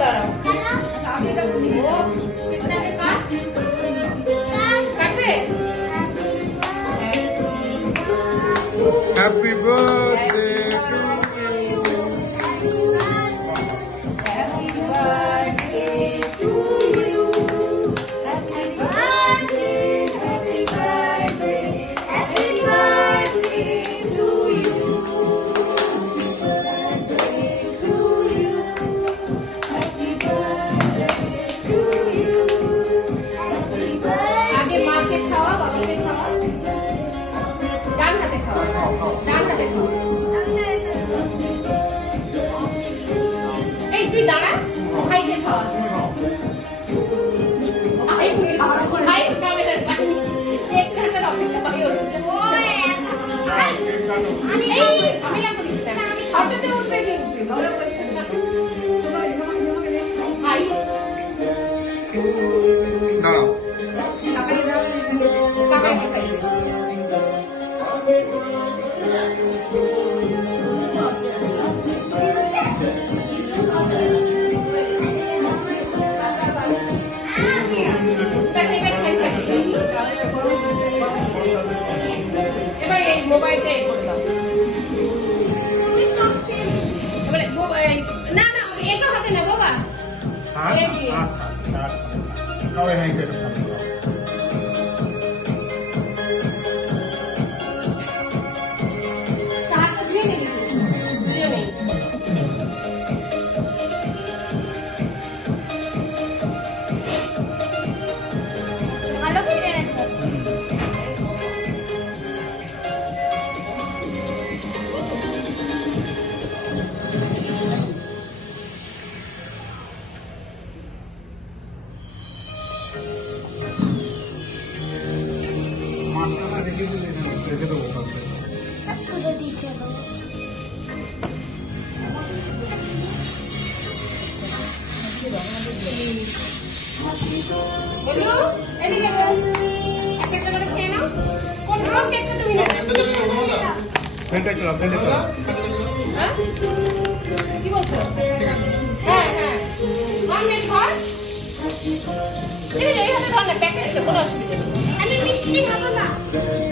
দাঁড়াও কাটবে। Happy birthday to you. Happy birthday to you. Happy birthday, happy birthday, happy birthday to you. Birthday to you. Happy birthday to you. Happy birthday. আগে মাকে খাওয়া, বাবাকে খাওয়া। ডান হাতে খাওয়া, ডান হাতে খাওয়া। এই তুই দাঁড়া, ভাইকে খাওয়া। ভাই ক্যামেরার কাছে এক ঘন্টার অপেক্ষা পাই হচ্ছে। আমি না করিস না, হাঁটাতে উঠবে কিন্তু। ভাই দাঁড়াও। কাকাইকে খাইবে। এবার এই মোবাইলটা এই করে দাও। এবারে মোবাইল না না এটা হাতে না বাবা। সবাই হ্যাঁ কেটে হাতটা ধুয়ে নিবি, ধুয়ে নেই। ভালো করে এনেছো। মাছটা রেখে দিলে রেখে দেবো। বলু এদিকে এসো। একটা একটা করে খেয়ে নাও। কোন কেকটা তুমি না? ফ্রেন্ডটা চলো, ফ্রেন্ডটা চলো। হ্যাঁ? কি বলছো? হ্যাঁ হ্যাঁ অনেক ঘর এই হাতে ধর না, প্যাকেটে কোনো অসুবিধা নেই। আমি মিষ্টি খাবো না।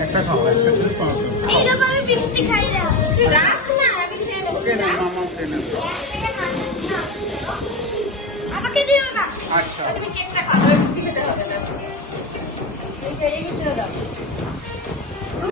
একটা খাও, একটা করে খাও। এইরকম আমি মিষ্টি খাই না। তুই রাখ না, আমি খেয়ে নেবো। ওকে না, মামা ওকে না। আমাকে দিও না। আচ্ছা। তুমি কেকটা খাও, মিষ্টি খেতে হবে না। এই ছেড়ে দাও।